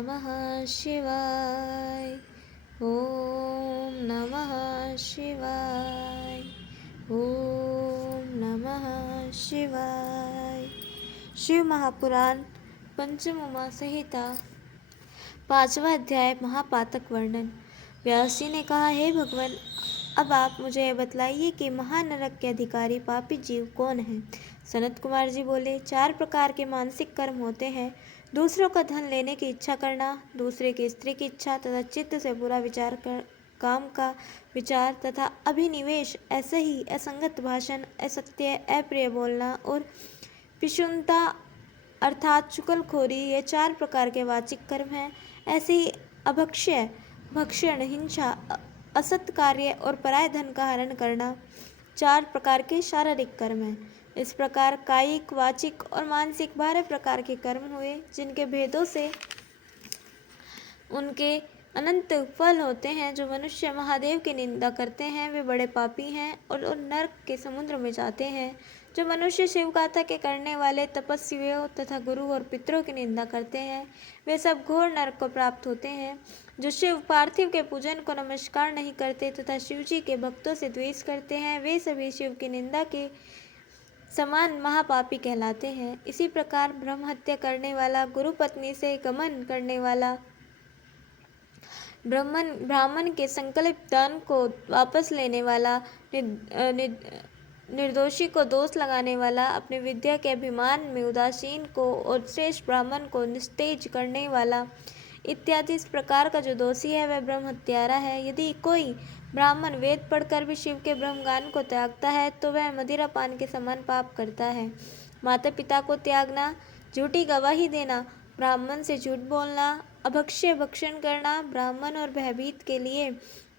नमः शिवाय। ओम नमः शिवाय। ओम नमः शिवाय। शिव महापुराण पंचम उमा संहिता 5वां अध्याय महापातक वर्णन। व्यास जी ने कहा, हे भगवान, अब आप मुझे यह बतलाइए कि महानरक के अधिकारी पापी जीव कौन हैं। सनत कुमार जी बोले, 4 प्रकार के मानसिक कर्म होते हैं। दूसरों का धन लेने की इच्छा करना, दूसरे की स्त्री की इच्छा तथा चित्त से बुरा विचार कर काम का विचार तथा अभिनिवेश, ऐसे ही असंगत भाषण, असत्य, अप्रिय बोलना और पिशुनता अर्थात चुगलखोरी, ये 4 प्रकार के वाचिक कर्म हैं। ऐसे ही अभक्ष्य, भक्षण, हिंसा, असत कार्य और पराय धन का हरण करना 4 प्रकार के शारीरिक कर्म हैं। इस प्रकार कायिक, वाचिक और मानसिक 12 प्रकार के कर्म हुए, जिनके भेदों से उनके अनंत फल होते हैं। जो मनुष्य महादेव की निंदा करते हैं वे बड़े पापी हैं और नरक के समुद्र में जाते हैं। जो मनुष्य शिव गाथा के करने वाले तपस्वियों तथा गुरु और पितरों की निंदा करते हैं वे सब घोर नरक को प्राप्त होते हैं। जो शिव पार्थिव के पूजन को नमस्कार नहीं करते तथा शिव जी के भक्तों से द्वेष करते हैं वे सभी शिव की निंदा के समान महापापी कहलाते हैं। इसी प्रकार ब्रह्म हत्या करने वाला, गुरु पत्नी से गमन करने वाला, ब्राह्मण के संकल्पित दान को वापस लेने वाला, निर्दोषी को दोष लगाने वाला, अपने विद्या के अभिमान में उदासीन को और श्रेष्ठ ब्राह्मण को निस्तेज करने वाला इत्यादि इस प्रकार का जो दोषी है वह ब्रह्म हत्यारा है। यदि कोई ब्राह्मण वेद पढ़कर भी शिव के ब्रह्मगान को त्यागता है तो वह मदिरा पान के समान पाप करता है। माता पिता को त्यागना, झूठी गवाही देना, ब्राह्मण से झूठ बोलना, अभक्ष्य भक्षण करना, ब्राह्मण और भयभीत के लिए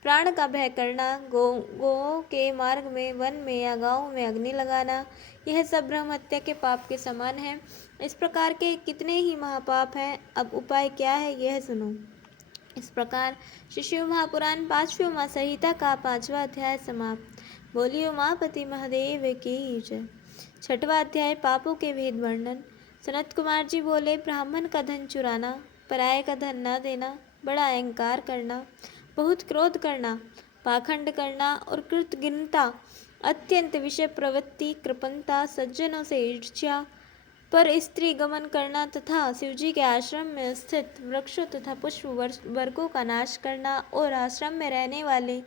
प्राण का भय करना, गौओं के मार्ग में, वन में या गांव में अग्नि लगाना, यह सब ब्रह्म हत्या के पाप के समान है। इस प्रकार के कितने ही महापाप हैं। अब उपाय क्या है यह सुनो। इस प्रकार श्री शिव महापुराण 5वीं उमा संहिता का 5वां अध्याय समाप्त। बोलिए उमापति महादेव की जय। 6वां अध्याय पापों के भेद वर्णन। सनत कुमार जी बोले, ब्राह्मण का धन चुराना, पराये का धन न देना, बड़ा अहंकार करना, बहुत क्रोध करना, पाखंड करना और कृतघ्नता, अत्यंत विषय प्रवृत्ति, कृपणता, सज्जनों से ईर्ष्या, पर स्त्री गमन करना तथा शिवजी के आश्रम में स्थित वृक्षों तथा पुष्प वर्गों का नाश करना और आश्रम में रहने वाले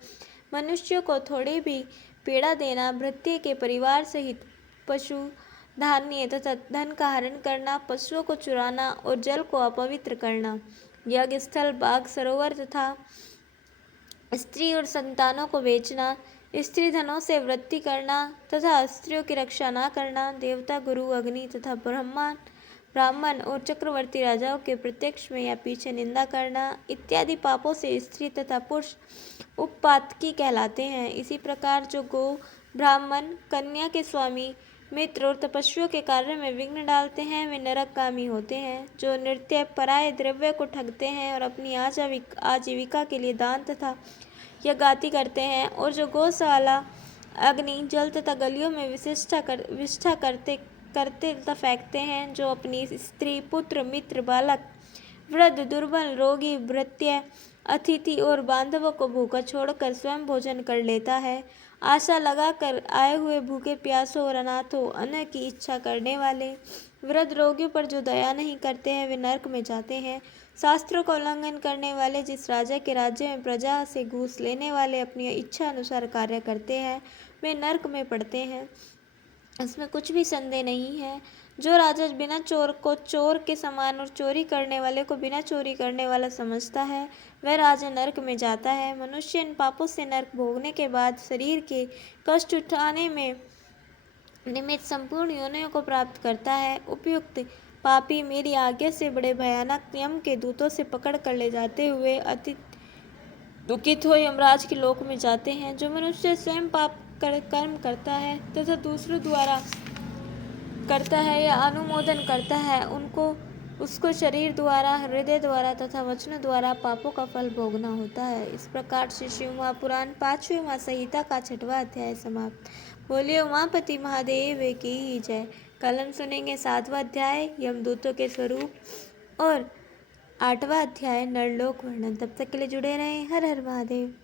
मनुष्यों को थोड़ी भी पीड़ा देना, भृत्य के परिवार सहित पशु, धान्य तथा धन का हरण करना, पशुओं को चुराना और जल को अपवित्र करना, यज्ञ स्थल, बाग, सरोवर तथा स्त्री और संतानों को बेचना, स्त्री धनों से वृत्ति करना तथा स्त्रियों की रक्षा न करना, देवता, गुरु, अग्नि तथा ब्राह्मण और चक्रवर्ती राजाओं के प्रत्यक्ष में या पीछे निंदा करना इत्यादि पापों से स्त्री तथा पुरुष उपपातकी कहलाते हैं। इसी प्रकार जो गो, ब्राह्मण, कन्या के स्वामी, मित्र और तपस्वियों के कार्य में विघ्न डालते हैं वे नरकगामी होते हैं। जो नृत्य, पराये द्रव्य को ठगते हैं और अपनी आजीविका के लिए दान तथा यज्ञाति करते हैं और जो गौशाला, अग्नि, जल तथा गलियों में विष्ठा करते तथा फेंकते हैं, जो अपनी स्त्री, पुत्र, मित्र, बालक, वृद्ध, दुर्बल, रोगी, भृत्य, अतिथि और बांधवों को भूखा छोड़कर स्वयं भोजन कर लेता है, आशा लगाकर आए हुए भूखे प्यासों और अनाथों, अन्न की इच्छा करने वाले, वृद्ध रोगियों पर जो दया नहीं करते हैं वे नरक में जाते हैं। शास्त्रों का उल्लंघन करने वाले, जिस राजा के राज्य में प्रजा से घूस लेने वाले अपनी इच्छा अनुसार कार्य करते हैं वे नरक में पड़ते हैं, इसमें कुछ भी संदेह नहीं है। जो राजा बिना चोर को चोर के समान और चोरी करने वाले को बिना चोरी करने वाला समझता है वह राजा नरक में जाता है। मनुष्य इन पापों से नरक भोगने के बाद शरीर के कष्ट उठाने में निमित्त संपूर्ण योनियों को प्राप्त करता है। उपयुक्त पापी मेरी आज्ञा से बड़े भयानक यम के दूतों से पकड़ कर ले जाते हुए अति दुखित हो यमराज के लोक में जाते हैं। जो मनुष्य स्वयं पाप कर्म करता है तथा दूसरों द्वारा करता है या अनुमोदन करता है उसको शरीर द्वारा, हृदय द्वारा तथा वचनों द्वारा पापों का फल भोगना होता है। इस प्रकार से शिव महापुराण 5वीं उमा संहिता का 6वां अध्याय समाप्त। बोलिए उमापति महादेव की जय। कल हम सुनेंगे 7वां अध्याय यमदूतों के स्वरूप और 8वां अध्याय नरलोक वर्णन। तब तक के लिए जुड़े रहें। हर हर महादेव।